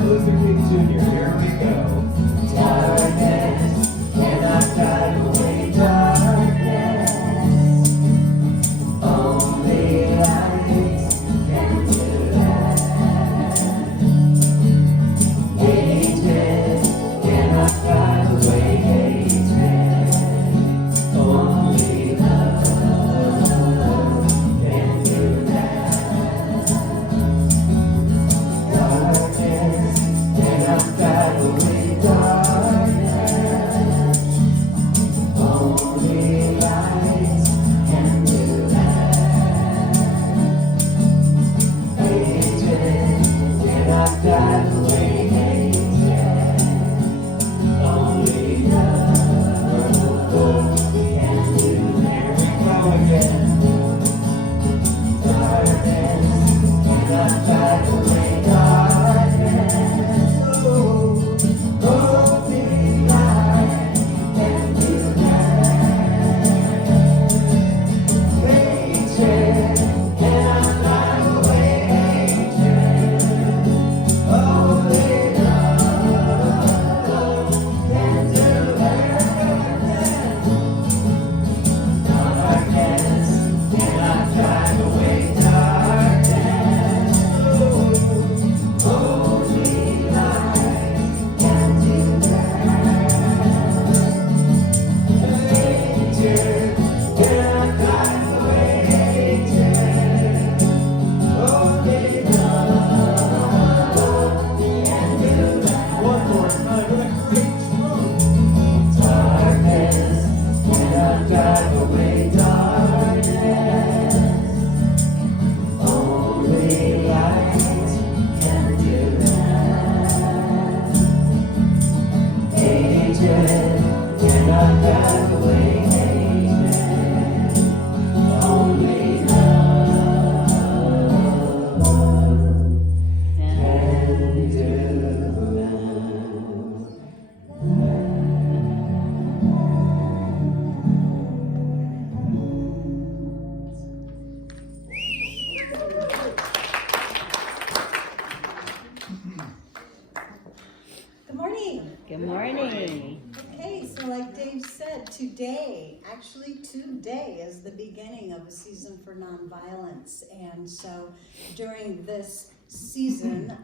Martin Luther King Jr. Here we go. Darkness cannot drive away darkness. Only light can do that. Hatred cannot drive away hatred. Only love can do that. Darkness cannot drive away darkness. Only light can do that. Hatred cannot drive away hatred. Only love can do that. Here we go again. Darkness cannot drive away darkness. Only light can do that. Hatred cannot drive away hatred. Only love can do that. Darkness cannot drive away darkness. Only light can do that. Hatred cannot drive away hatred. Only love can do that. One more time with a great stroke. Darkness cannot drive away darkness. Only light can do that. Hatred cannot drive away hatred. Only love can do Good morning. Good morning. Okay, so like Dave said, today is the beginning of a season for nonviolence. And so during this season,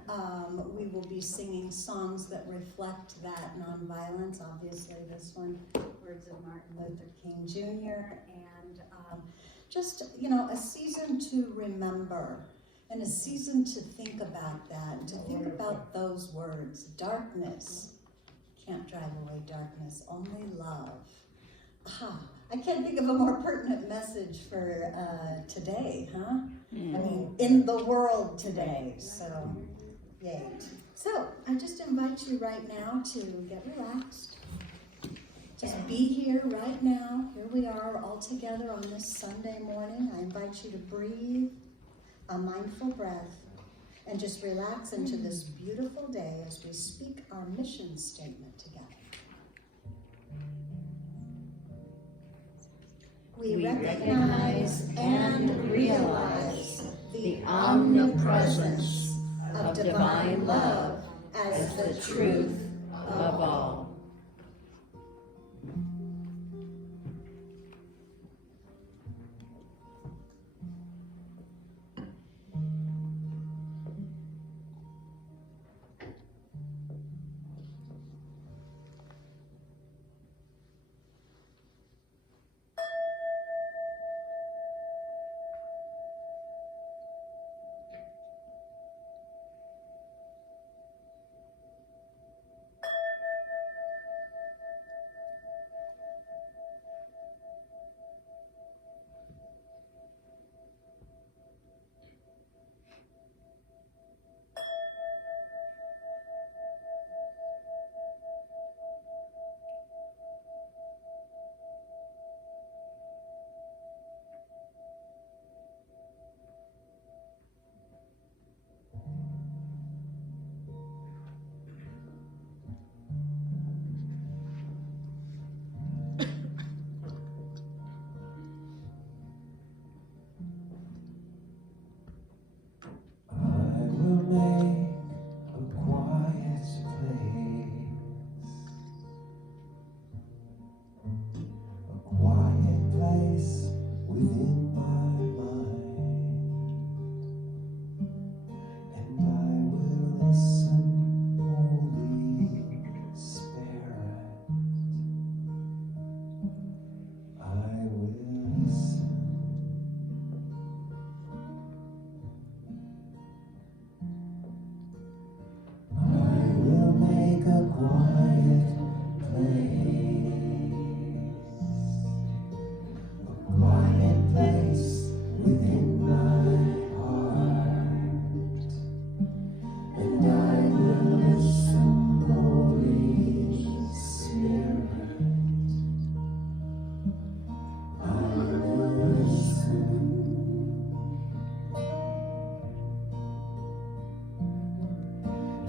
we will be singing songs that reflect that nonviolence. Obviously, this one, words of Martin Luther King Jr. And just, a season to remember and a season to think about that, and to think about those words. Darkness can't drive away darkness, only love. I can't think of a more pertinent message for today, huh? I mean, in the world today, so yay. So I just invite you right now to get relaxed. Just be here right now. Here we are all together on this Sunday morning. I invite you to breathe a mindful breath and just relax into this beautiful day as we speak our mission statement together. We recognize and realize the omnipresence of divine love as the truth of all.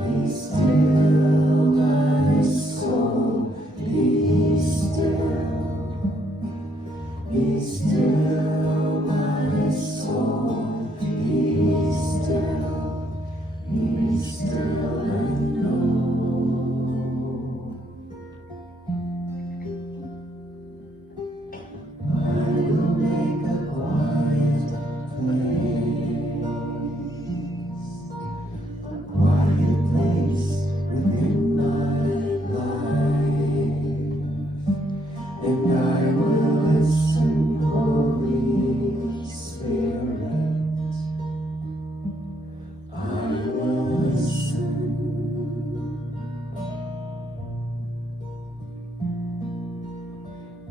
Be still, my soul, be still. Be still, my soul, be still. Be still and know. I will make a quiet place, a quiet place within my life, and I will listen, Holy Spirit. I will listen.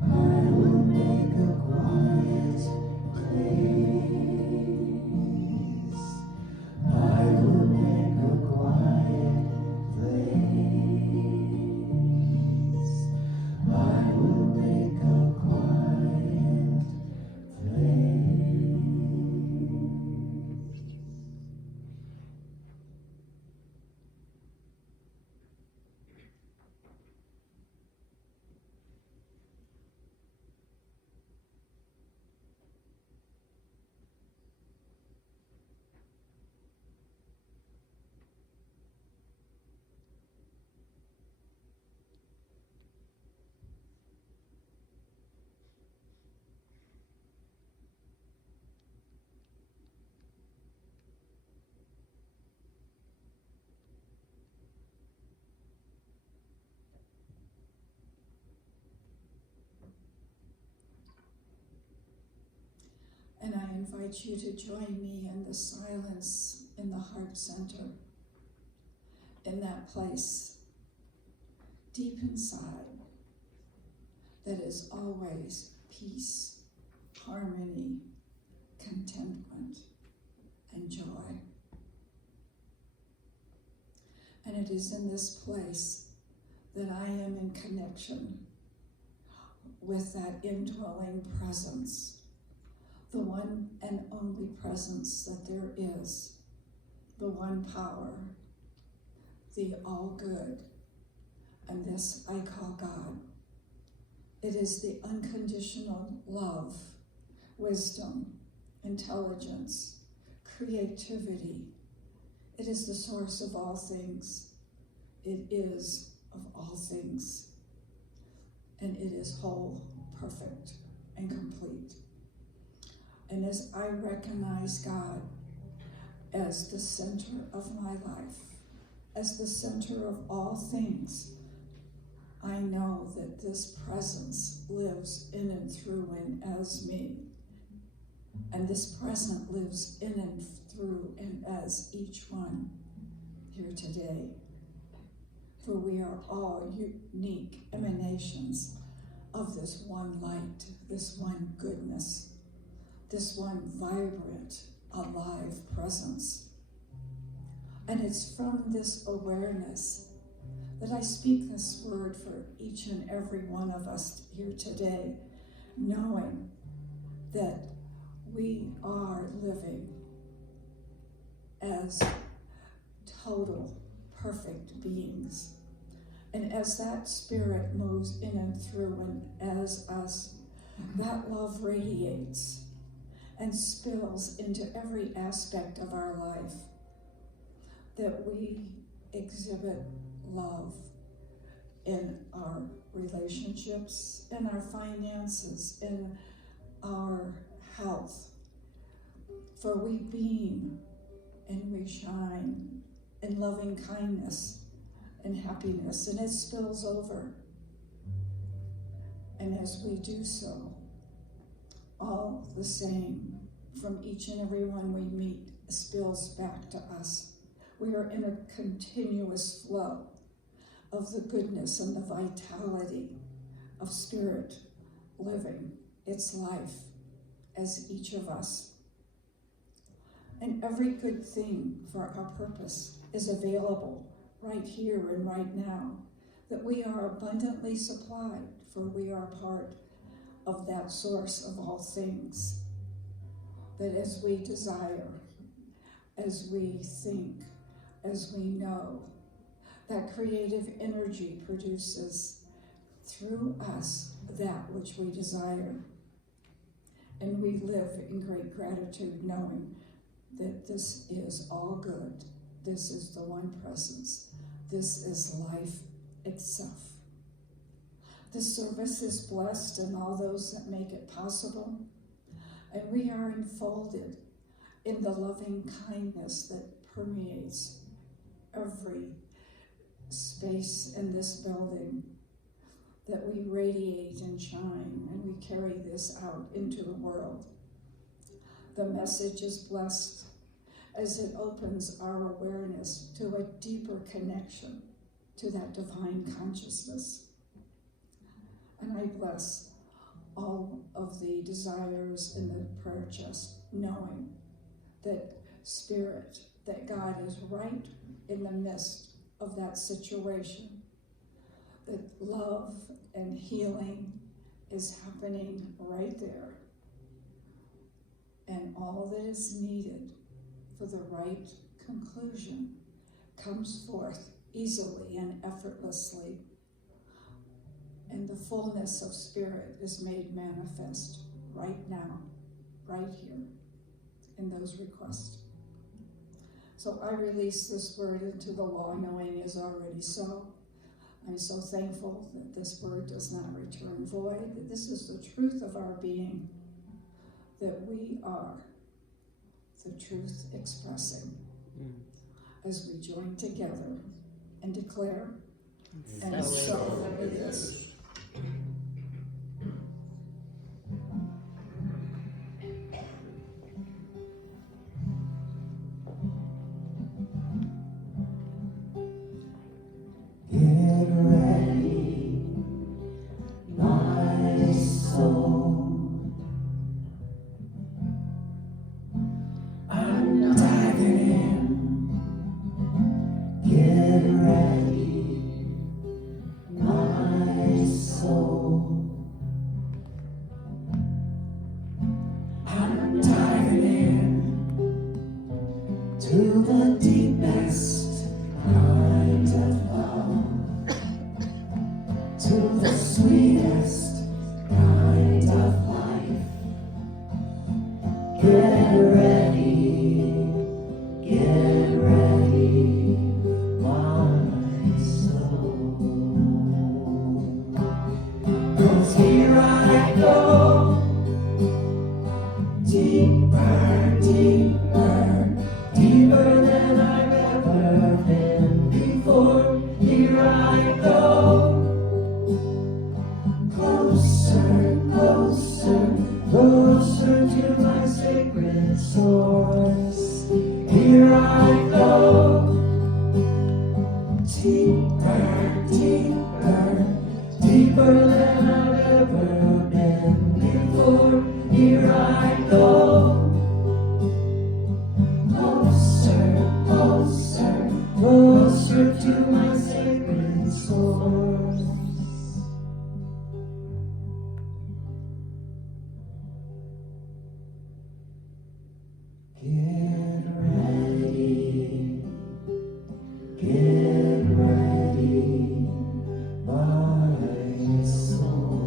I will make a quiet place. I will make a quiet place. I will make a quiet place. And I invite you to join me in the silence in the heart center, in that place deep inside that is always peace, harmony, contentment, and joy. And it is in this place that I am in connection with that indwelling presence, the one and only presence that there is, the one power, the all good, and this I call God. It is the unconditional love, wisdom, intelligence, creativity. It is the source of all things. It is of all things. And it is whole, perfect, and complete. And as I recognize God as the center of my life, as the center of all things, I know that this presence lives in and through and as me. And this presence lives in and through and as each one here today. For we are all unique emanations of this one light, this one goodness, this one vibrant, alive presence. And it's from this awareness that I speak this word for each and every one of us here today, knowing that we are living as total, perfect beings. And as that spirit moves in and through and as us, that love radiates and spills into every aspect of our life, that we exhibit love in our relationships, in our finances, in our health. For we beam and we shine in loving kindness and happiness, and it spills over. And as we do so, all the same from each and every one we meet spills back to us. We are in a continuous flow of the goodness and the vitality of spirit living its life as each of us. And every good thing for our purpose is available right here and right now, that we are abundantly supplied, for we are part of that source of all things. That as we desire, as we think, as we know, That creative energy produces through us that which we desire. And we live in great gratitude, knowing that this is all good. This is the one presence. This is life itself. The service is blessed and all those that make it possible. And we are enfolded in the loving kindness that permeates every space in this building, that we radiate and shine, and we carry this out into the world. The message is blessed as it opens our awareness to a deeper connection to that divine consciousness. And I bless all of the desires in the prayer chest, knowing that Spirit, that God is right in the midst of that situation, that love and healing is happening right there. And all that is needed for the right conclusion comes forth easily and effortlessly. And the fullness of Spirit is made manifest right now, right here, in those requests. So I release this word into the law, knowing is already so. I'm so thankful that this word does not return void, that this is the truth of our being, that we are the truth expressing as we join together and declare, and so it is. Get ready, my soul. I'm diving in. Get ready, my soul. I'm diving in to the deepest kind of love, to the sweetest kind of life. Get ready, my soul. 'Cause here I go, deeper, deeper, deeper than I've ever been before. Here I go, closer, closer, closer to my sacred source. Here I go, deeper, deeper, deeper than I've ever been before. Here I go, closer, closer, closer to my sacred source. Get ready, my soul.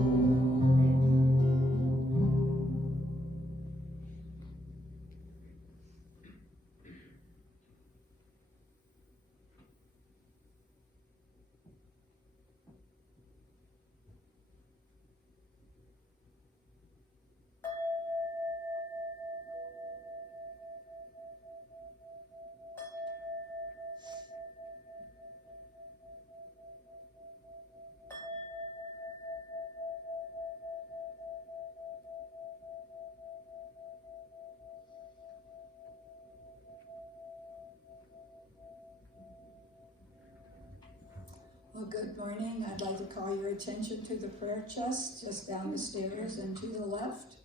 Well, good morning. I'd like to call your attention to the prayer chest just down the stairs and to the left.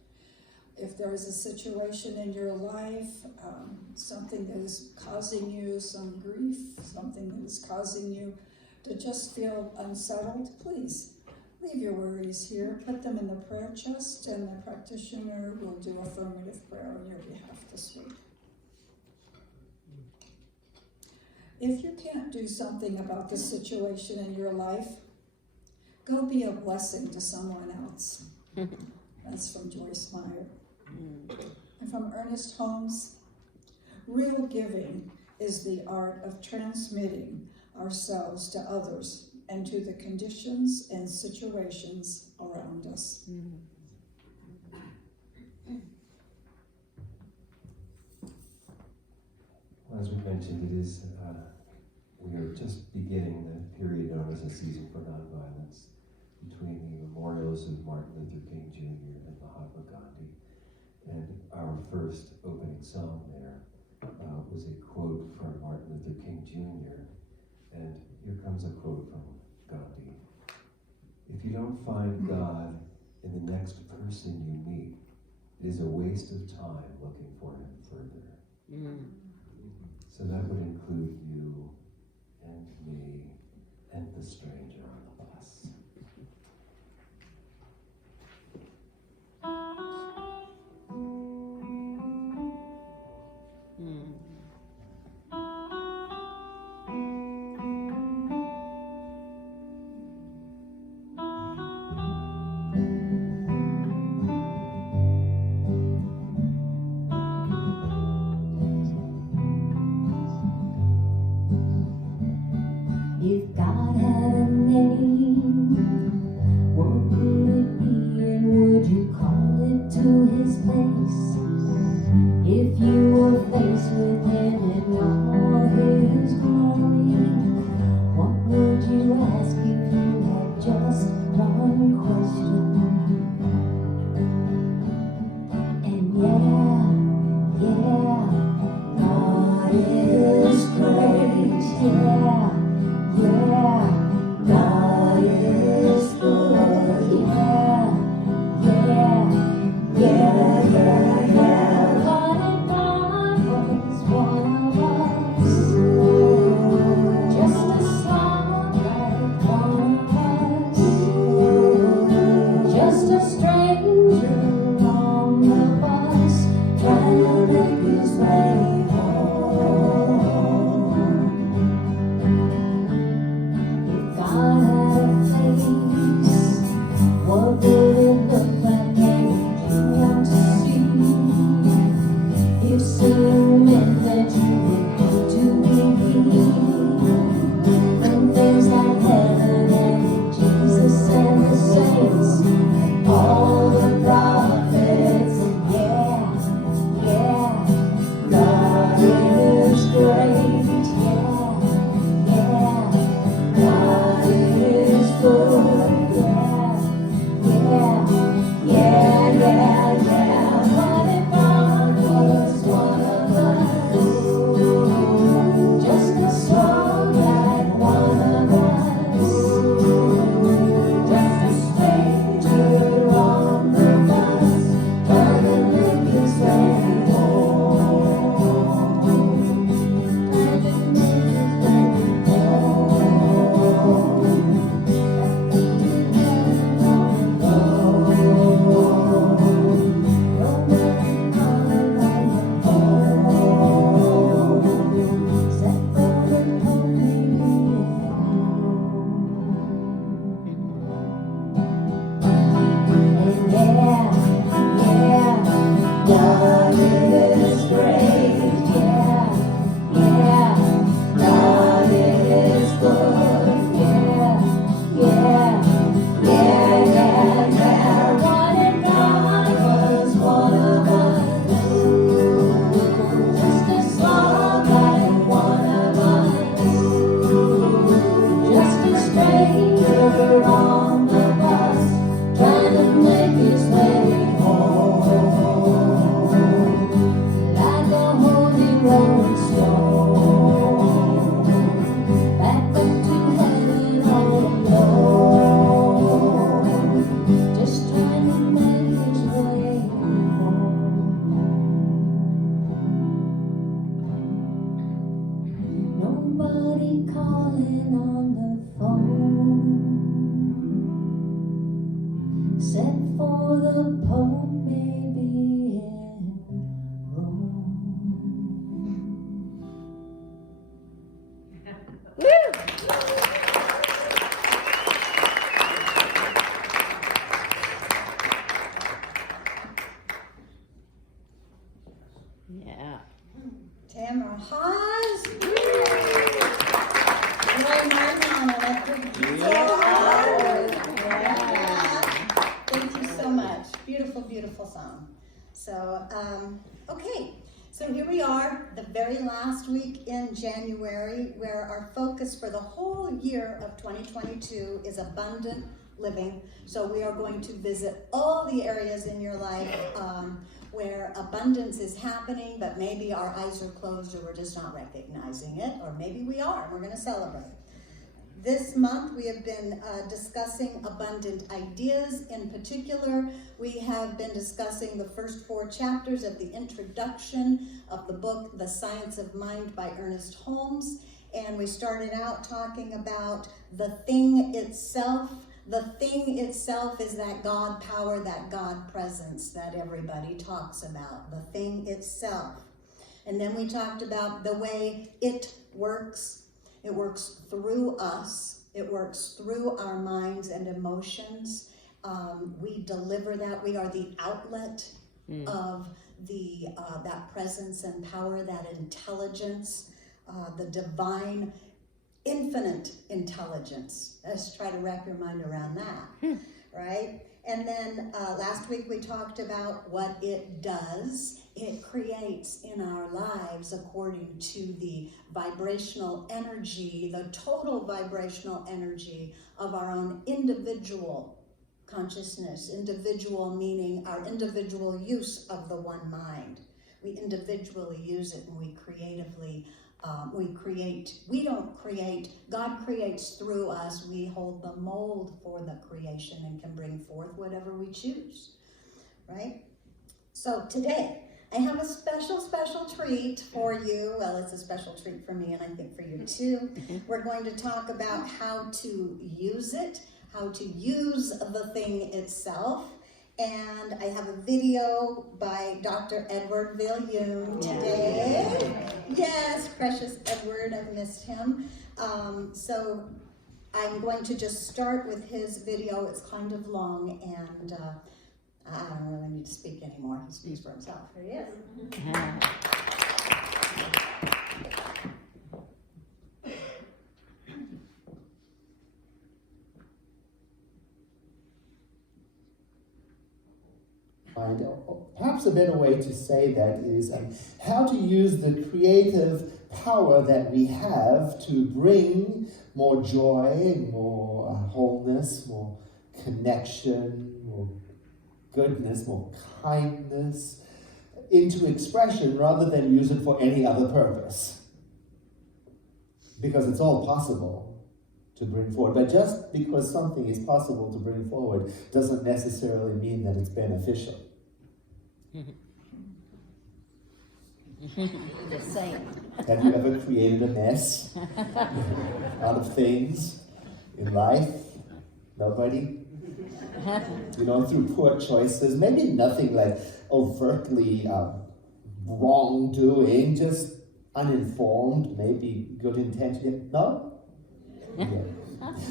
If there is a situation in your life, something that is causing you some grief, something that is causing you to just feel unsettled, please leave your worries here, put them in the prayer chest, and the practitioner will do affirmative prayer on your behalf this week. If you can't do something about the situation in your life, go be a blessing to someone else. That's from Joyce Meyer. And from Ernest Holmes, real giving is the art of transmitting ourselves to others and to the conditions and situations around us. As we mentioned, it is we are just beginning the period known as a season for nonviolence between the memorials of Martin Luther King Jr. and Mahatma Gandhi. And our first opening psalm there was a quote from Martin Luther King Jr. And here comes a quote from Gandhi. If you don't find God in the next person you meet, it is a waste of time looking for him further. So that would include you and me and the stranger on the bus. If God had a name, what would it be, and would you call it to his face? If you were faced with him in all his glory, what would you ask if you had just one question? And God is great, God is good, What if God was one of us? Just a song like one of us. Just a stranger on the bus, trying to make his way home. If God had a face, what would it look like, and would you want to see? If sin meant that you would have to be and things like heaven and Jesus and the saints and all the prophets, and God is great, God is good, What if God was one of us? Just a song like one of us. Just a stranger on the bus, trying to make his way home. Trying to make his way God is great, God is good, What if God was one of us? Just a song like one of us. Just a stranger on the bus, trying to make his way home. Like a holy rolling stone, back up to heaven all alone, just trying to make his way home. Nobody calling on the phone, except for the Pope maybe in Rome. Tamara Haas. Roy Martin on electric guitar. Yeah. Thank you so much. Beautiful, beautiful song. So, okay. So here we are, the very last week in January, where our focus for the whole year of 2022 is abundant living. So we are going to visit all the areas in your life where abundance is happening, but maybe our eyes are closed or we're just not recognizing it, or maybe we are, and we're going to celebrate. This month we have been discussing abundant ideas. In particular, we have been discussing the first 4 chapters of the introduction of the book, The Science of Mind by Ernest Holmes. And we started out talking about the thing itself. The thing itself is that God power, that God presence that everybody talks about, the thing itself. And then we talked about the way it works. It works through us. It works through our minds and emotions. We deliver that. We are the outlet of that presence and power, that intelligence, the divine, infinite intelligence. Let's try to wrap your mind around that, right? And then last week we talked about what it does. It creates in our lives according to the vibrational energy, the total vibrational energy of our own individual consciousness. Individual meaning our individual use of the one mind. We individually use it and we creatively we don't create, God creates through us. We hold the mold for the creation and can bring forth whatever we choose, right? So today, I have a special treat for you. Well, it's a special treat for me and I think for you too. We're going to talk about how to use it, how to use the thing itself. And I have a video by Dr. Edward Viljoen today. Yes, precious Edward, I've missed him. So I'm going to just start with his video. It's kind of long and I don't really need to speak anymore. He speaks for himself. Here he is. Perhaps a better way to say that is how to use the creative power that we have to bring more joy, more wholeness, more connection, more goodness, more kindness into expression rather than use it for any other purpose. Because it's all possible to bring forward. But just because something is possible to bring forward doesn't necessarily mean that it's beneficial. Just saying. Have you ever created a mess out of things in life? Nobody? Through poor choices, maybe nothing like overtly wrongdoing, just uninformed, maybe good intention. No? Yeah.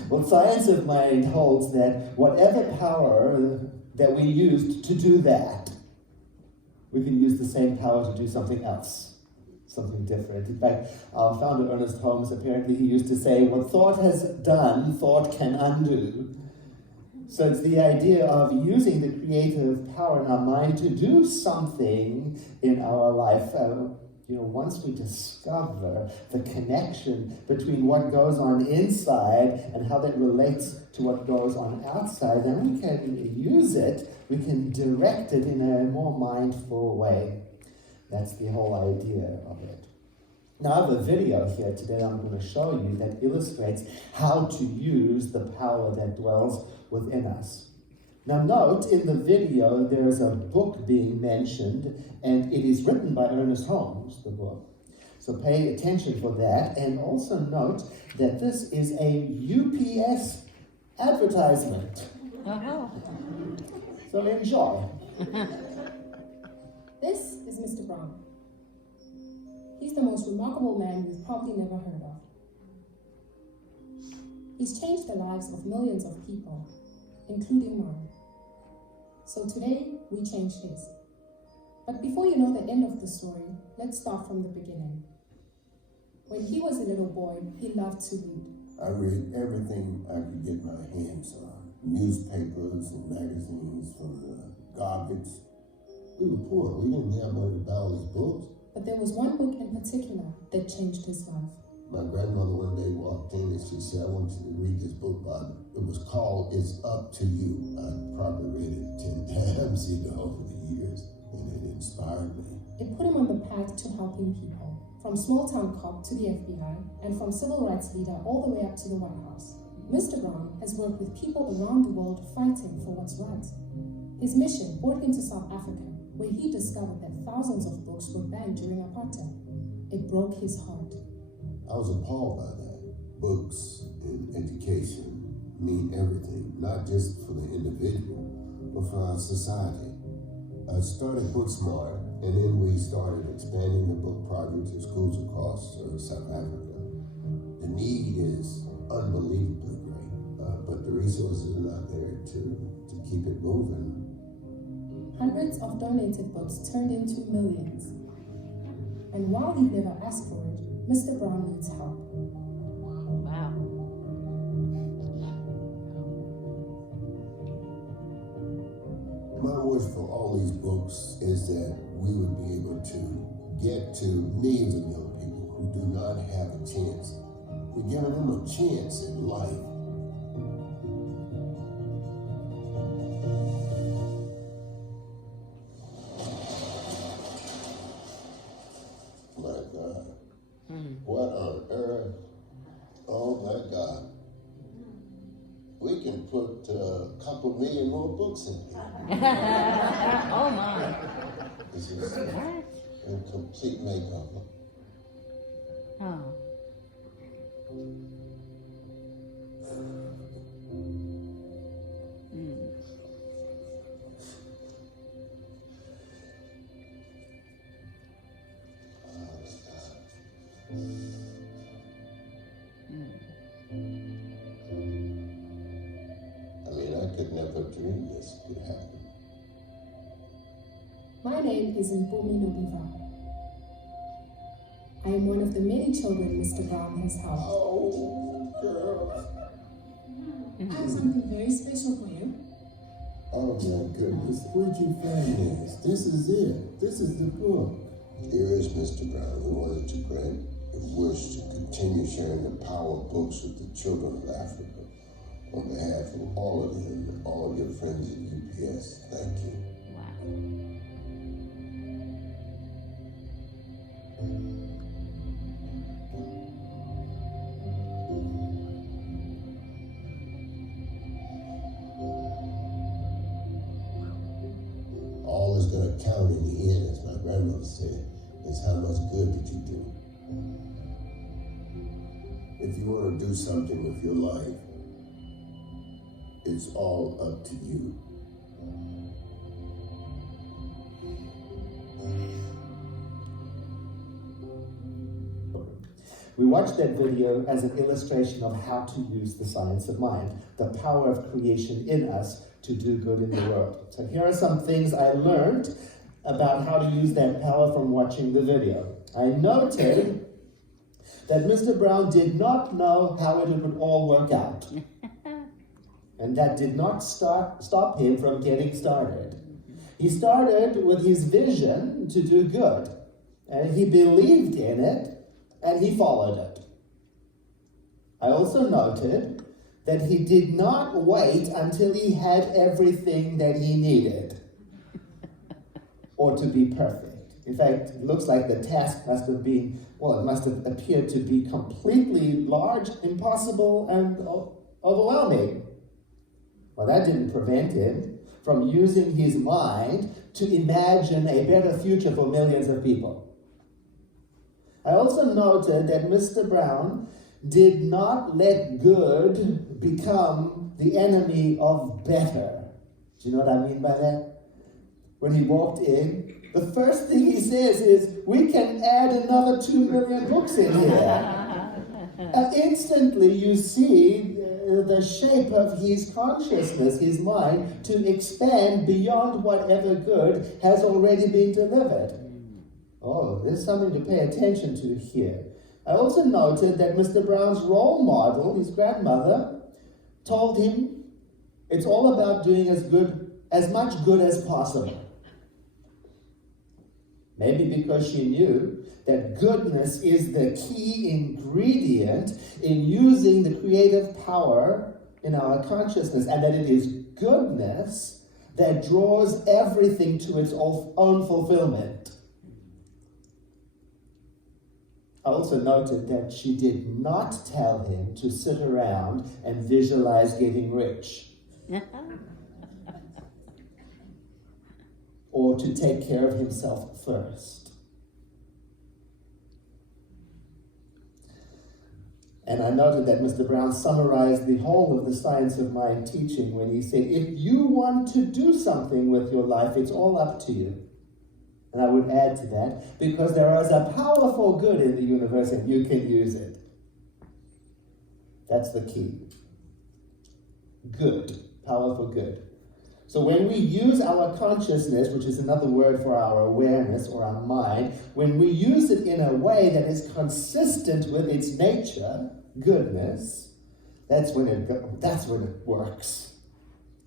Well, science of mind holds that whatever power that we used to do that, we can use the same power to do something else, something different. In fact, our founder, Ernest Holmes, apparently he used to say, what thought has done, thought can undo. So it's the idea of using the creative power in our mind to do something in our life. Once we discover the connection between what goes on inside and how that relates to what goes on outside, then we can use it, we can direct it in a more mindful way. That's the whole idea of it. Now I have a video here today I'm going to show you that illustrates how to use the power that dwells within us. Now note, in the video there is a book being mentioned, and it is written by Ernest Holmes, the book. So pay attention for that, and also note that this is a UPS advertisement. So enjoy. This is Mr. Brown. He's the most remarkable man you've probably never heard of. He's changed the lives of millions of people, including mine. So today, we change his. But before you know the end of the story, let's start from the beginning. When he was a little boy, he loved to read. I read everything I could get my hands on. Newspapers and magazines from the garbage. We were poor. We didn't have money to buy all these books. But there was one book in particular that changed his life. My grandmother one day walked in and she said, I want you to read this book, Bob. It was called It's Up to You. I probably read it 10 times, over the years, and it inspired me. It put him on the path to helping people, from small-town cop to the FBI, and from civil rights leader all the way up to the White House. Mr. Brown has worked with people around the world fighting for what's right. His mission brought him to South Africa, where he discovered that thousands of books were banned during apartheid. It broke his heart. I was appalled by that. Books and education mean everything, not just for the individual, but for our society. I started Booksmart, and then we started expanding the book project to schools across South Africa. The need is unbelievably great, but the resources are not there to keep it moving. Hundreds of donated books turned into millions. And while he never asked for it, Mr. Brown needs help. Wow. My wish for all these books is that we would be able to get to millions of young people who do not have a chance. We're giving them a chance in life. My God. What on earth? Oh my God. We can put a couple million more books in here. Oh my. This is What? a complete makeover. Oh. I mean, I could never dream this could happen. My name is Mpumi Nobiva. I am one of the many children Mr. Brown has helped. Oh, girl. I have something very special for you. Oh, my goodness. Where'd you find this? This is it. This is the book. Here is Mr. Brown. We wanted to grant a wish to continue sharing the power of books with the children of Africa. On behalf of all of you and all of your friends at UPS, thank you. Wow. All is going to count in the end, as my grandmother said, is how much good did you do. If you want to do something with your life, it's all up to you. We watched that video as an illustration of how to use the science of mind, the power of creation in us to do good in the world. So here are some things I learned about how to use that power from watching the video. I noted that Mr. Brown did not know how it would all work out. And that did not stop him from getting started. He started with his vision to do good, and he believed in it, and he followed it. I also noted that he did not wait until he had everything that he needed, or to be perfect. In fact, it looks like the task must have been, well, it must have appeared to be completely large, impossible, and overwhelming. Well, that didn't prevent him from using his mind to imagine a better future for millions of people. I also noted that Mr. Brown did not let good become the enemy of better. Do you know what I mean by that? When he walked in, the first thing he says is, we can add another 2 million books in here. And instantly you see the shape of his consciousness, his mind, to expand beyond whatever good has already been delivered. Oh, there's something to pay attention to here. I also noted that Mr. Brown's role model, his grandmother, told him it's all about doing as much good as possible. Maybe because she knew that goodness is the key ingredient in using the creative power in our consciousness, and that it is goodness that draws everything to its own fulfillment. I also noted that she did not tell him to sit around and visualize getting rich, or to take care of himself first. And I noted that Mr. Brown summarized the whole of the Science of Mind teaching when he said, if you want to do something with your life, it's all up to you. And I would add to that, because there is a powerful good in the universe and you can use it. That's the key. Good, powerful good. So when we use our consciousness, which is another word for our awareness or our mind, when we use it in a way that is consistent with its nature, goodness, that's when it works.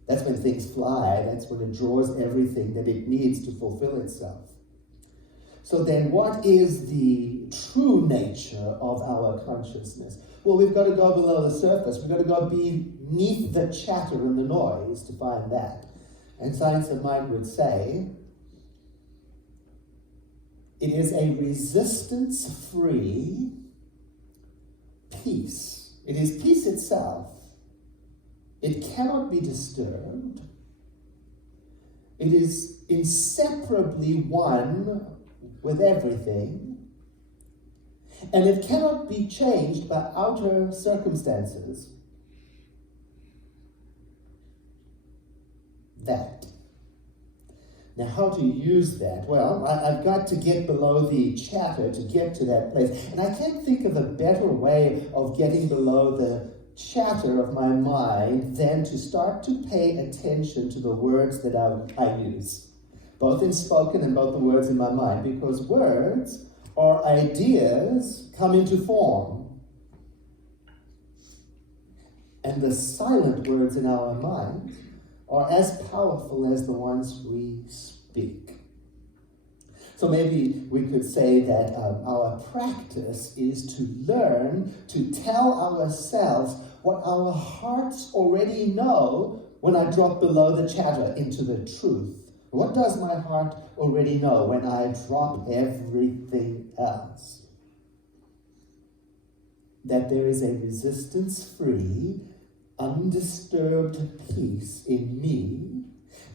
That's when things fly. That's when it draws everything that it needs to fulfill itself. So then what is the true nature of our consciousness? Well, we've got to go below the surface. We've got to go beneath the chatter and the noise to find that. And Science of Mind would say, it is a resistance-free peace. It is peace itself. It cannot be disturbed. It is inseparably one with everything, and it cannot be changed by outer circumstances. That. Now, how to use that? Well, I've got to get below the chatter to get to that place, and I can't think of a better way of getting below the chatter of my mind than to start to pay attention to the words that I use, both in spoken and both the words in my mind, because words or ideas come into form. And the silent words in our mind are as powerful as the ones we speak. So maybe we could say that our practice is to learn to tell ourselves what our hearts already know when I drop below the chatter into the truth. What does my heart already know when I drop everything else? That there is a resistance-free, undisturbed peace in me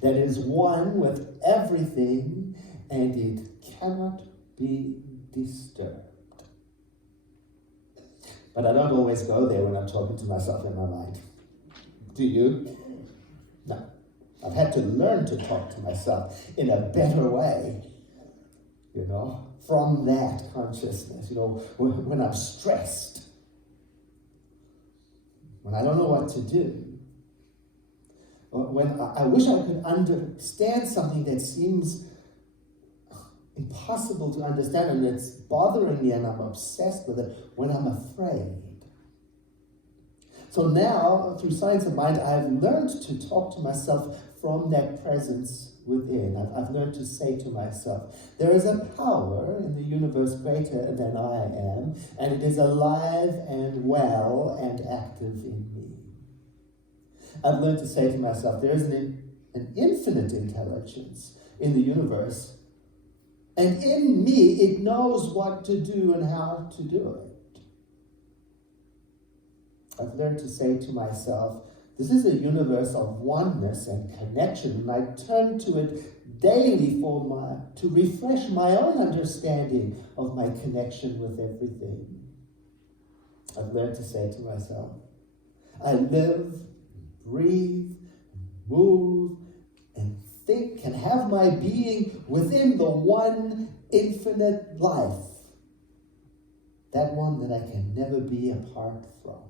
that is one with everything, and it cannot be disturbed. But I don't always go there when I'm talking to myself in my mind. Do you? No. I've had to learn to talk to myself in a better way, from that consciousness, when I'm stressed, when I don't know what to do, when I wish I could understand something that seems impossible to understand and it's bothering me and I'm obsessed with it, when I'm afraid. So now, through Science of Mind, I've learned to talk to myself from that presence within. I've learned to say to myself, there is a power in the universe greater than I am, and it is alive and well and active in me. I've learned to say to myself, there is an infinite intelligence in the universe, and in me it knows what to do and how to do it. I've learned to say to myself, this is a universe of oneness and connection, and I turn to it daily to refresh my own understanding of my connection with everything. I've learned to say to myself, I live, breathe, move, and think and have my being within the one infinite life, that one that I can never be apart from.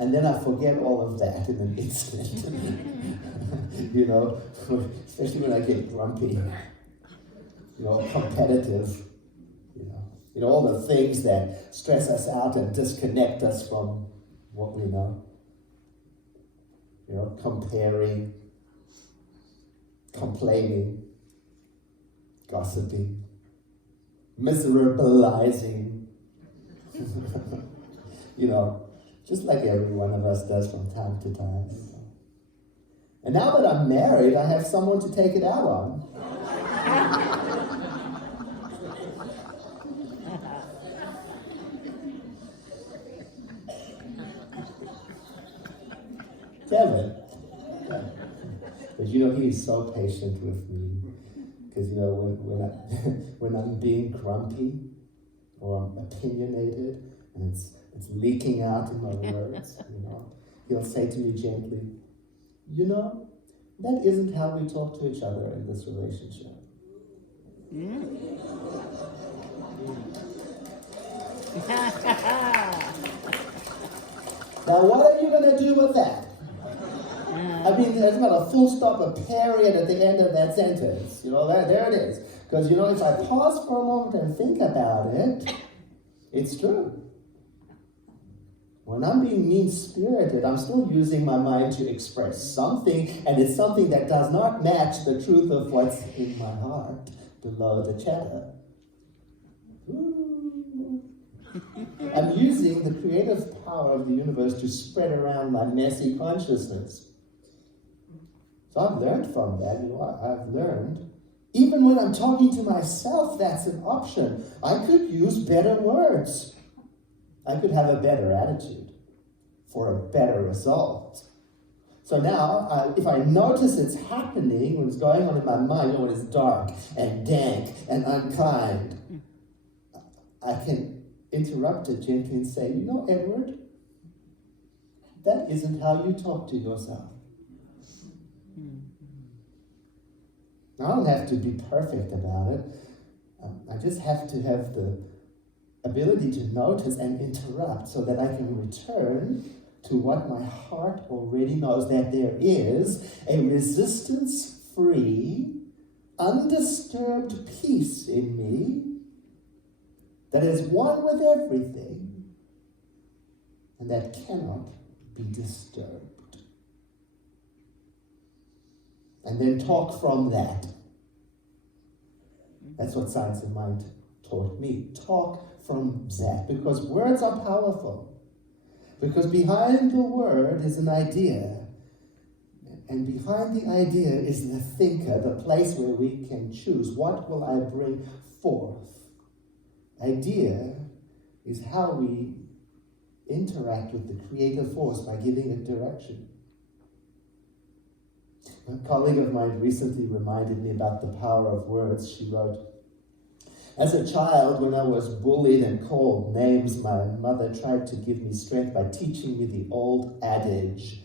And then I forget all of that in an instant. You know, especially when I get grumpy, you know, competitive, you know, all the things that stress us out and disconnect us from what we know. You know, comparing, complaining, gossiping, miserabilizing. You know, just like every one of us does from time to time. And now that I'm married, I have someone to take it out on. Kevin. But you know, he is so patient with me. Because, you know, when I'm being grumpy or I'm opinionated and it's leaking out in my words, you know, he'll say to me gently, you know, that isn't how we talk to each other in this relationship. Now, what are you going to do with that? I mean, there's not a full stop, a period at the end of that sentence. You know, there it is. Because, you know, if I pause for a moment and think about it, it's true. When I'm being mean-spirited, I'm still using my mind to express something, and it's something that does not match the truth of what's in my heart below the chatter. I'm using the creative power of the universe to spread around my messy consciousness. So I've learned from that, you know, I've learned. Even when I'm talking to myself, that's an option. I could use better words. I could have a better attitude for a better result. So now, if I notice it's happening, when it's going on in my mind, you know, when it's dark and dank and unkind, I can interrupt it gently and say, you know, Edward, that isn't how you talk to yourself. I don't have to be perfect about it. I just have to have the ability to notice and interrupt so that I can return to what my heart already knows, that there is a resistance-free, undisturbed peace in me that is one with everything and that cannot be disturbed. And then talk from that. That's what Science of Mind taught me. Talk from that, because words are powerful. Because behind the word is an idea. And behind the idea is the thinker, the place where we can choose. What will I bring forth? Idea is how we interact with the creative force by giving it direction. A colleague of mine recently reminded me about the power of words. She wrote, as a child, when I was bullied and called names, my mother tried to give me strength by teaching me the old adage,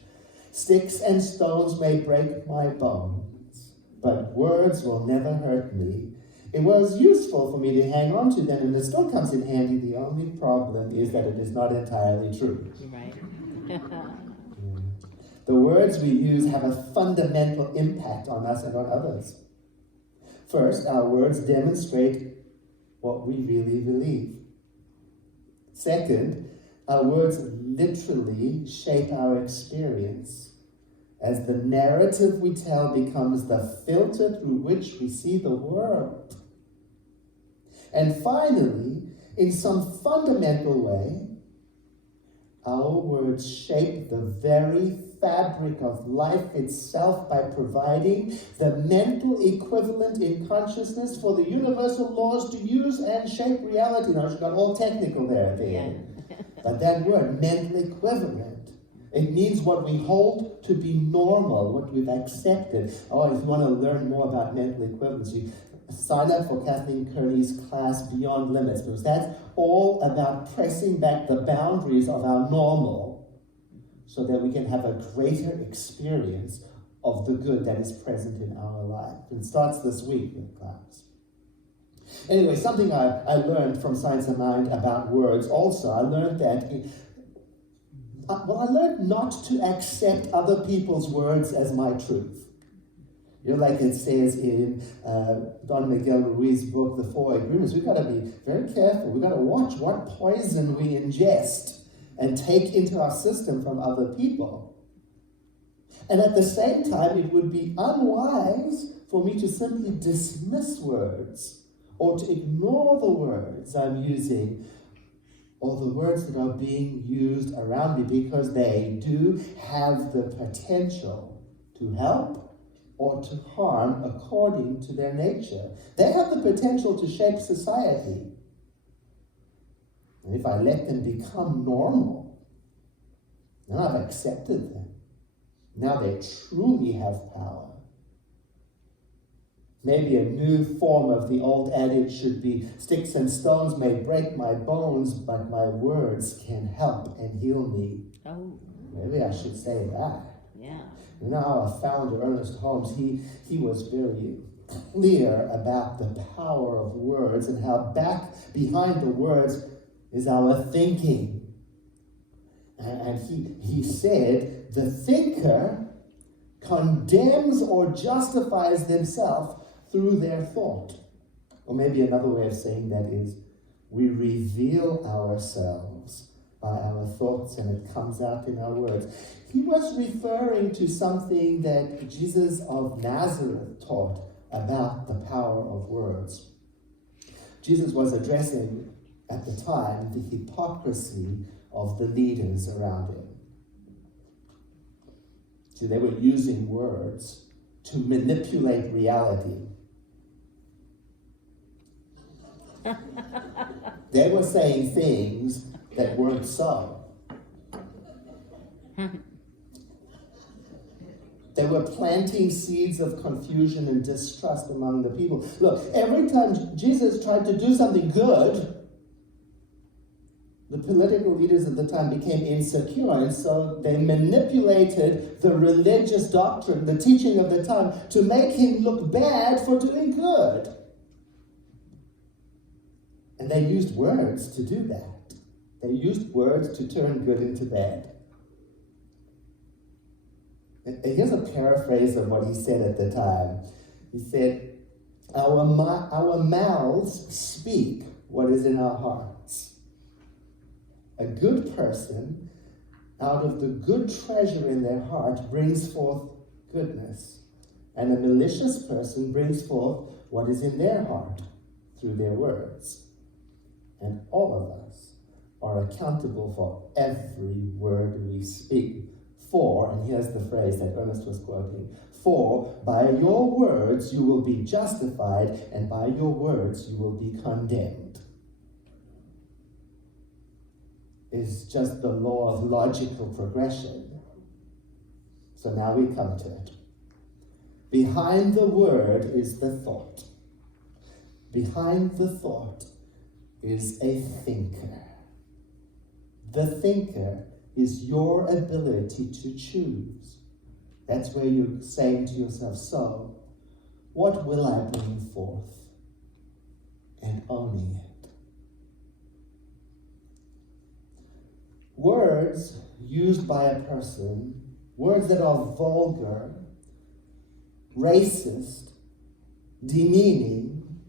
sticks and stones may break my bones, but words will never hurt me. It was useful for me to hang on to them, and it still comes in handy. The only problem is that it is not entirely true. Right. The words we use have a fundamental impact on us and on others. First, our words demonstrate what we really believe. Second, our words literally shape our experience, as the narrative we tell becomes the filter through which we see the world. And finally, in some fundamental way, our words shape the very fabric of life itself by providing the mental equivalent in consciousness for the universal laws to use and shape reality. Now, she got all technical there at the end. But that word, mental equivalent, it means what we hold to be normal, what we've accepted. Oh, if you want to learn more about mental equivalency, sign up for Kathleen Kearney's class Beyond Limits, because that's all about pressing back the boundaries of our normal so that we can have a greater experience of the good that is present in our life. It starts this week in class. Anyway, something I learned from Science of Mind about words also, I learned that I learned not to accept other people's words as my truth. You know, like it says in Don Miguel Ruiz's book, The Four Agreements, we've got to be very careful. We've got to watch what poison we ingest and take into our system from other people. And at the same time, it would be unwise for me to simply dismiss words or to ignore the words I'm using or the words that are being used around me, because they do have the potential to help or to harm according to their nature. They have the potential to shape society. And if I let them become normal, then I've accepted them. Now they truly have power. Maybe a new form of the old adage should be, sticks and stones may break my bones, but my words can help and heal me. Oh, Maybe I should say that. yeah. You know, our founder, Ernest Holmes, he was very clear about the power of words and how behind the words is our thinking. And he said, the thinker condemns or justifies themselves through their thought. Or maybe another way of saying that is, we reveal ourselves by our thoughts and it comes out in our words. He was referring to something that Jesus of Nazareth taught about the power of words. Jesus was addressing at the time the hypocrisy of the leaders around him. See, they were using words to manipulate reality. They were saying things that weren't so. They were planting seeds of confusion and distrust among the people. Look, every time Jesus tried to do something good, the political leaders at the time became insecure, and so they manipulated the religious doctrine, the teaching of the time, to make him look bad for doing good. And they used words to do that. They used words to turn good into bad. And here's a paraphrase of what he said at the time. He said, our mouths speak what is in our hearts. A good person, out of the good treasure in their heart, brings forth goodness. And a malicious person brings forth what is in their heart through their words. And all of us are accountable for every word we speak. For, and here's the phrase that Ernest was quoting, for by your words you will be justified, and by your words you will be condemned. Is just the law of logical progression. So now we come to it. Behind the word is the thought. Behind the thought is a thinker. The thinker is your ability to choose. That's where you're saying to yourself, so, what will I bring forth? And owning it. Words used by a person, words that are vulgar, racist, demeaning,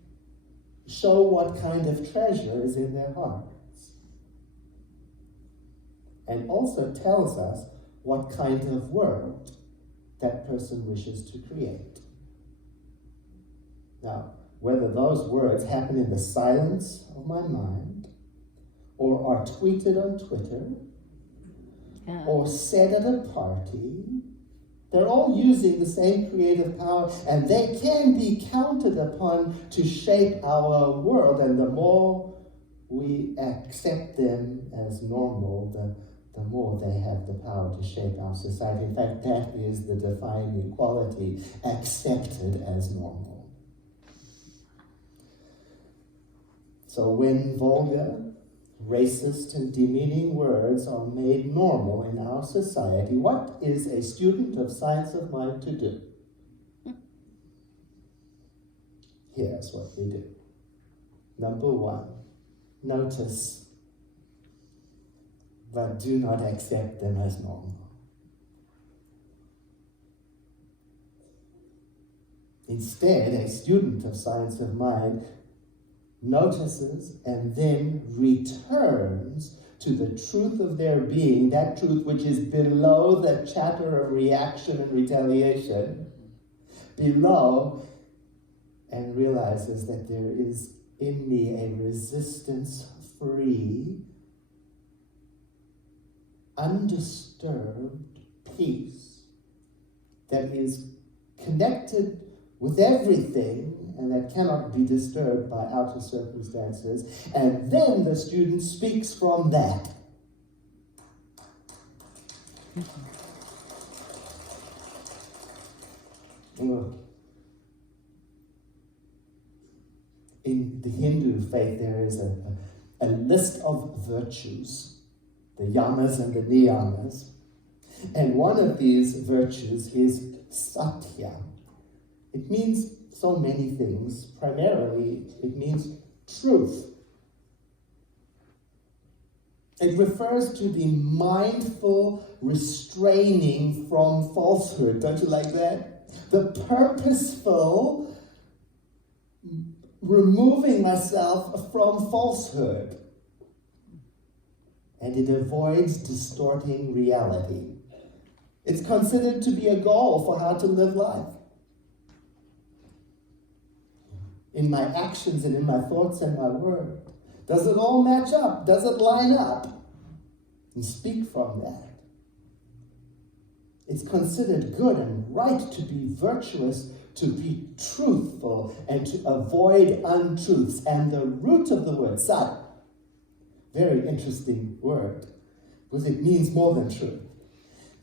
show what kind of treasure is in their hearts. And also tells us what kind of world that person wishes to create. Now, whether those words happen in the silence of my mind, or are tweeted on Twitter, or said at a party, they're all using the same creative power, and they can be counted upon to shape our world. And the more we accept them as normal, the more they have the power to shape our society. In fact, that is the defining quality, accepted as normal. So when vulgar, racist, and demeaning words are made normal in our society, what is a student of science of mind to do? Here's what we do. Number one, notice but do not accept them as normal. Instead, a student of science of mind notices and then returns to the truth of their being, that truth which is below the chatter of reaction and retaliation, below, and realizes that there is in me a resistance-free, undisturbed peace that is connected with everything and that cannot be disturbed by outer circumstances. And then the student speaks from that. In the Hindu faith, there is a list of virtues, the yamas and the niyamas. And one of these virtues is satya. It means so many things. Primarily, it means truth. It refers to the mindful restraining from falsehood. Don't you like that? The purposeful removing myself from falsehood. And it avoids distorting reality. It's considered to be a goal for how to live life. In my actions and in my thoughts and my word. Does it all match up? Does it line up? And speak from that. It's considered good and right to be virtuous, to be truthful, and to avoid untruths. And the root of the word, sat, very interesting word, because it means more than truth.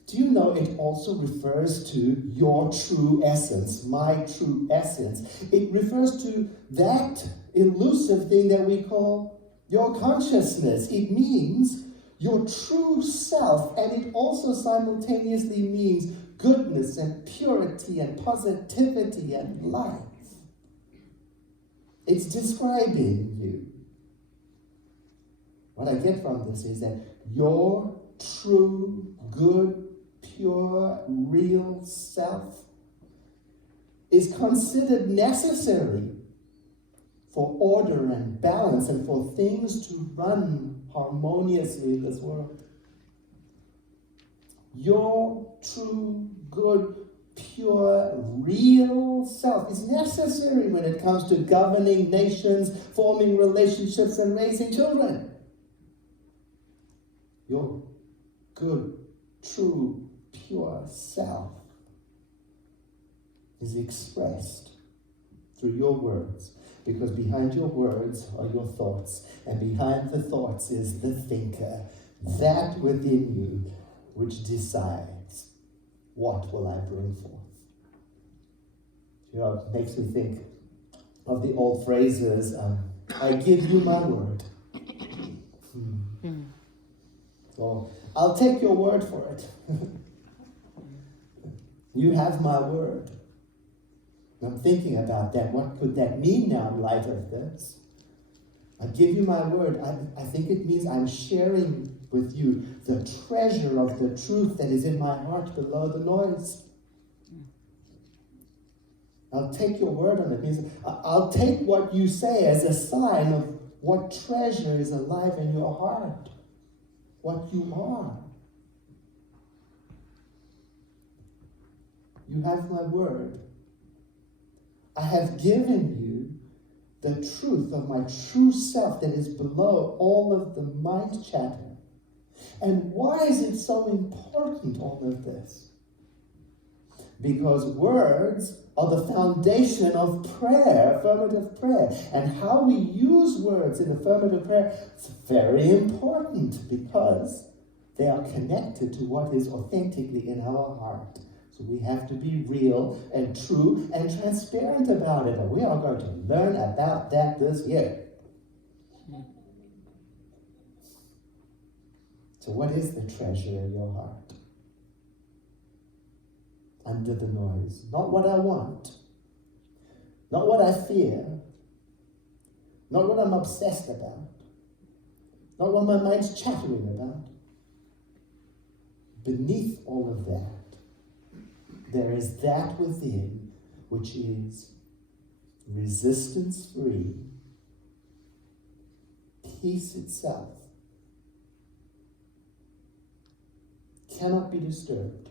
Do you know it also refers to your true essence, my true essence? It refers to that elusive thing that we call your consciousness. It means your true self, and it also simultaneously means goodness and purity and positivity and life. It's describing you. What I get from this is that your true, good, pure, real self is considered necessary for order and balance and for things to run harmoniously in this world. Your true, good, pure, real self is necessary when it comes to governing nations, forming relationships, and raising children. Your good, true, pure self is expressed through your words, because behind your words are your thoughts, and behind the thoughts is the thinker, that within you which decides, what will I bring forth? You know, it makes me think of the old phrases, I give you my word. Or, I'll take your word for it. You have my word. I'm thinking about that. What could that mean now in light of this? I give you my word. I think it means I'm sharing with you the treasure of the truth that is in my heart below the noise. I'll take your word on it. It means I'll take what you say as a sign of what treasure is alive in your heart. What you are. You have my word. I have given you the truth of my true self that is below all of the mind chatter. And why is it so important, all of this? Because words are the foundation of prayer, affirmative prayer. And how we use words in affirmative prayer is very important because they are connected to what is authentically in our heart. So we have to be real and true and transparent about it. And we are going to learn about that this year. So what is the treasure in your heart? Under the noise. Not what I want. Not what I fear. Not what I'm obsessed about. Not what my mind's chattering about. beneath all of that, there is that within which is resistance-free, peace itself, cannot be disturbed,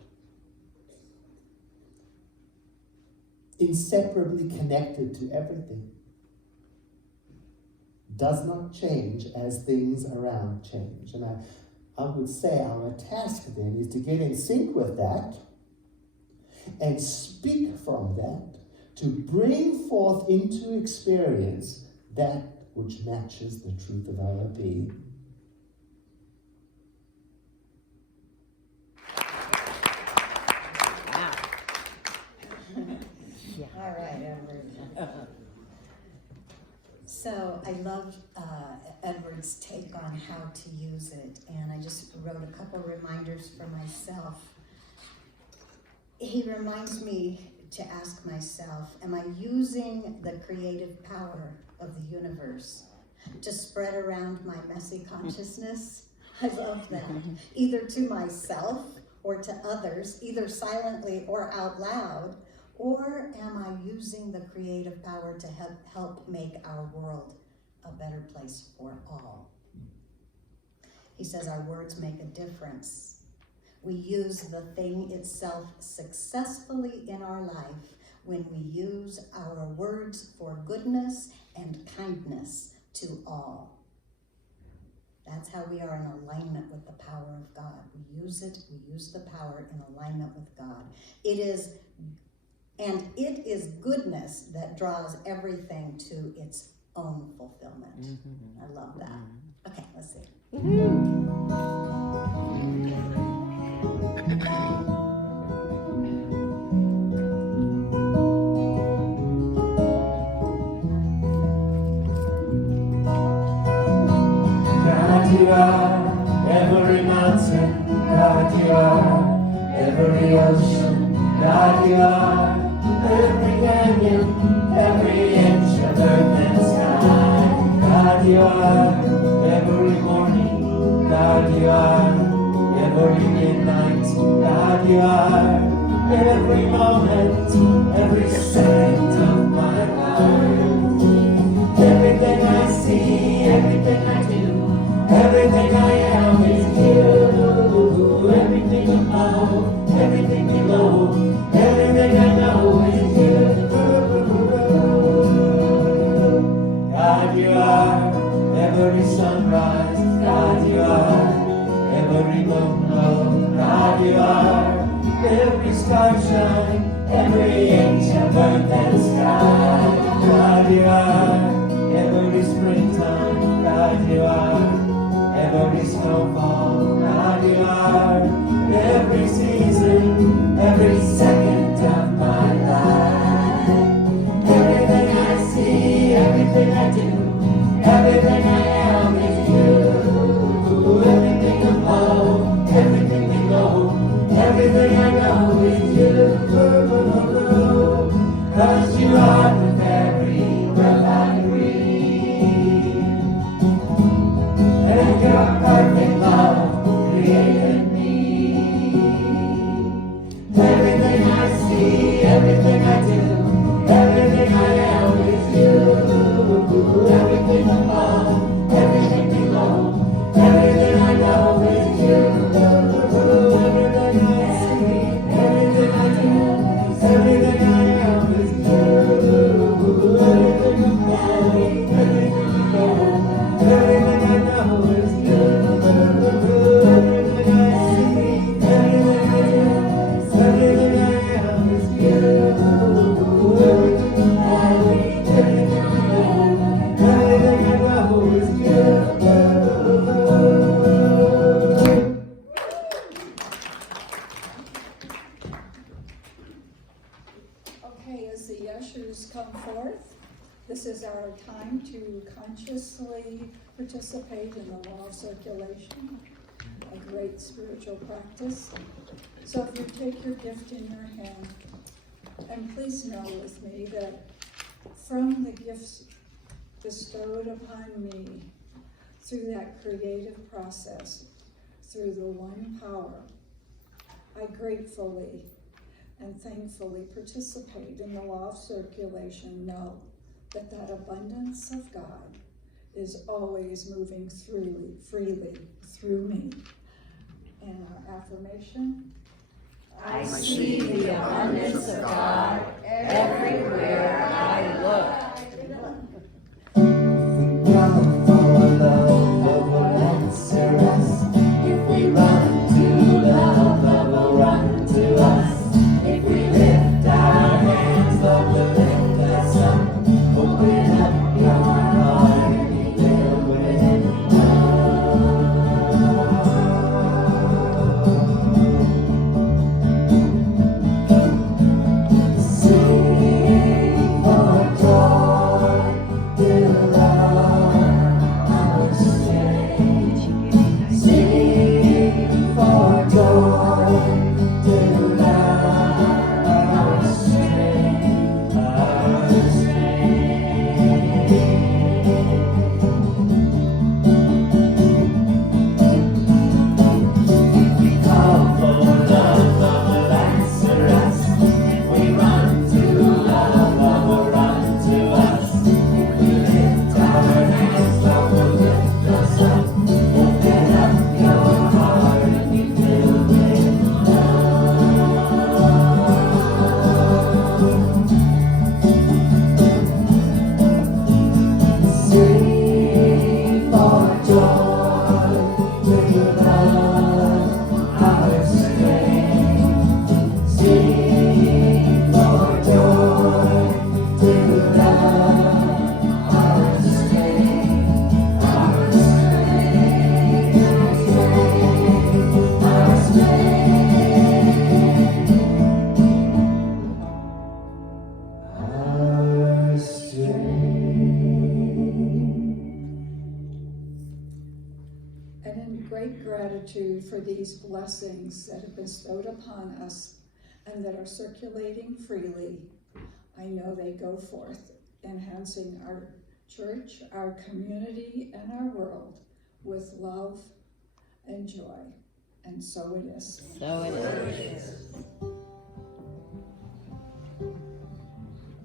inseparably connected to everything, does not change as things around change. And I would say our task then is to get in sync with that and speak from that to bring forth into experience that which matches the truth of our being. All right, Edward. So I loved Edward's take on how to use it, and I just wrote a couple reminders for myself. He reminds me to ask myself, am I using the creative power of the universe to spread around my messy consciousness? I love that. Either to myself or to others, either silently or out loud, or am I using the creative power to help make our world a better place for all? He says our words make a difference. We use the thing itself successfully in our life when we use our words for goodness and kindness to all. That's how we are in alignment with the power of God. We use the power in alignment with God. It is goodness that draws everything to its own fulfillment. I love that. Okay, let's see. God, you are every mountain. God, you are every ocean. God, you are every canyon, every inch of earth and sky. God, you are every morning. God, you are every midnight. God, you are every moment, every second of my life. Everything I see, everything I do, everything I am is you. Everything above, everything below, everything I know is you. God, you are every sunrise. God, you are every moon glow. God, you are every starshine, every inch of earth and sky. God, you are every springtime. God, you are every snowfall. God, you are every season, every second of my life. Everything I see, everything I do, everything I am is you. Everything above, everything below, everything I know is you. 'Cause you are the very breath I breathe, and your perfect love created me. Everything I see, everything I do, everything I am is you. Everything above, everything below, everything I know is you. Everything I see, everything I do, everything I am is you. Everything above, everything below, everything I know is you. Everything I see, everything I do, everything I am is you. Everything above, everything below, everything I know is you. Okay, as the ushers come forth, this is our time to consciously participate in the law of circulation, a great spiritual practice. So if you take your gift in your hand, and please know with me that from the gifts bestowed upon me through that creative process, through the one power I gratefully and thankfully participate in the law of circulation, know that that abundance of God is always moving freely through me. And our affirmation, I see the abundance of God everywhere I look. Come for love will answer us. If we run to love, love will run to us. If we lift our hands, love will lift us up. Open up your heart and be filled with love. Sing for joy to love our strength. Sing for joy to love our strength, our strength. If we call for love, love will answer us. If we run to love, love will run to us. If we lift our hands, love will lift us up. Open up your heart and be filled with love. Sing for joy to love our strength. Sing for joy to love our strength, our strength, our strength, our strength. and in great gratitude for these blessings that have bestowed upon us and that are circulating freely, I know they go forth, enhancing our church, our community, and our world with love and joy. And so it is. So it is.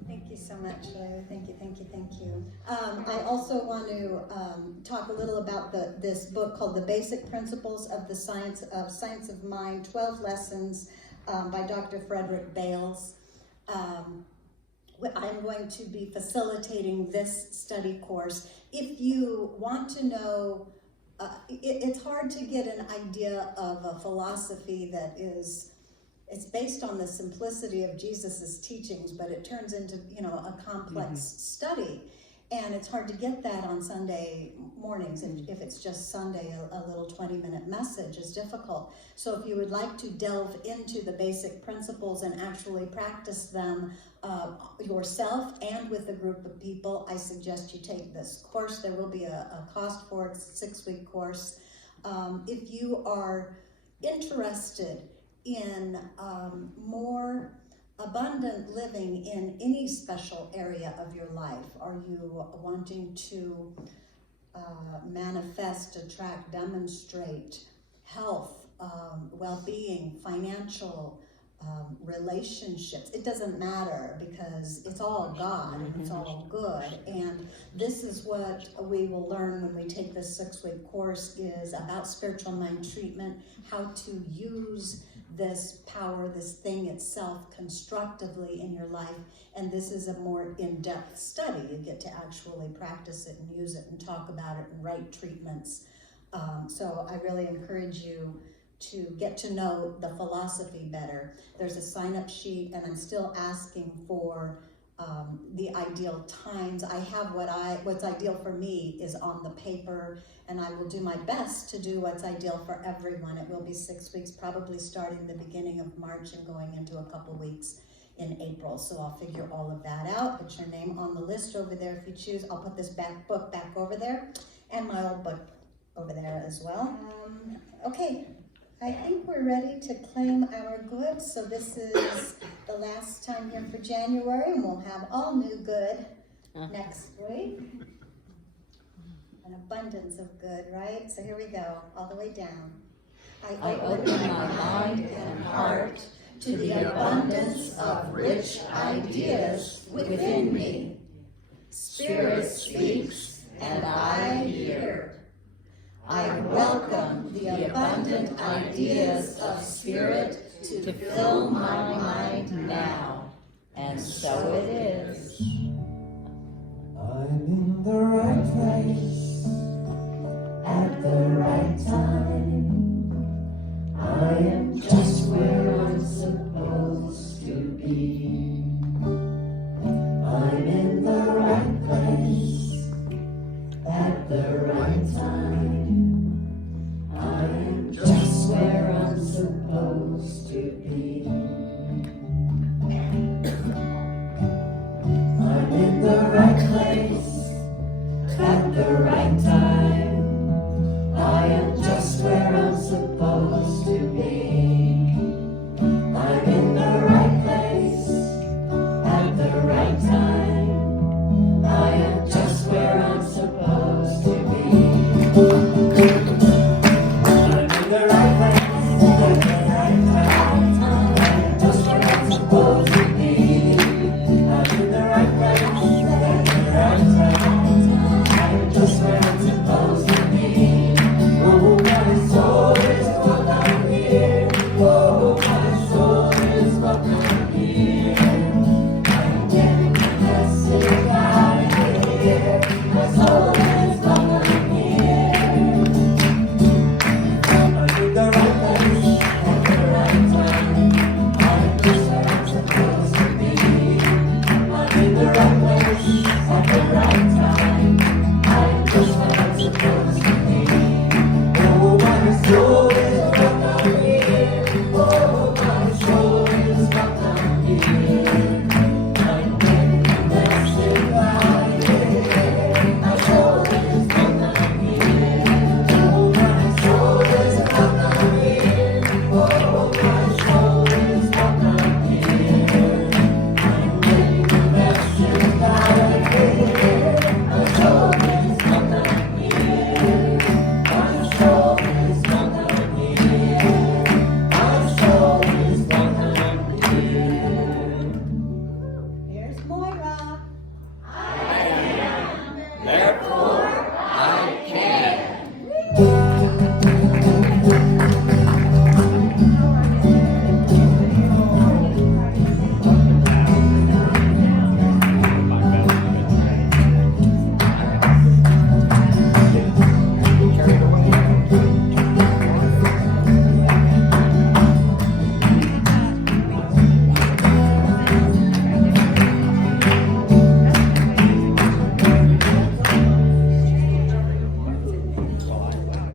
Thank you so much, Larry. Thank you, thank you, thank you. I also want to talk a little about this book called The Basic Principles of the Science of Mind, 12 Lessons by Dr. Frederick Bales. I'm going to be facilitating this study course. If you want to know, it's hard to get an idea of a philosophy that it's based on the simplicity of Jesus's teachings, but it turns into, a complex study. And it's hard to get that on Sunday mornings. And if it's just Sunday, a little 20-minute message is difficult. So if you would like to delve into the basic principles and actually practice them yourself and with a group of people, I suggest you take this course. There will be a cost for it. It's a 6-week course. If you are interested in more abundant living in any special area of your life, are you wanting to manifest, attract, demonstrate health, well-being, financial relationships? It doesn't matter, because it's all God and it's all good. And this is what we will learn when we take this 6-week course, is about spiritual mind treatment, how to use this power, this thing itself, constructively in your life. And this is a more in-depth study. You get to actually practice it and use it and talk about it and write treatments. So I really encourage you to get to know the philosophy better. There's a sign-up sheet, and I'm still asking for the ideal times. I have what's ideal for me is on the paper, and I will do my best to do what's ideal for everyone. It will be 6 weeks, probably starting the beginning of March and going into a couple weeks in April. So I'll figure all of that out. Put your name on the list over there if you choose. I'll put this book back over there, and my old book over there as well. Okay. I think we're ready to claim our goods. So this is the last time here for January, and we'll have all new good next week. An abundance of good, right? So here we go, all the way down. I open my mind and heart to the abundance of rich ideas within me. Spirit speaks and I hear. I welcome the abundant ideas of Spirit to fill my mind now, and so it is. I'm in the right place At the right time, I am just where I'm supposed to be. I'm in the right place at the right time. I'm just where I'm supposed to be.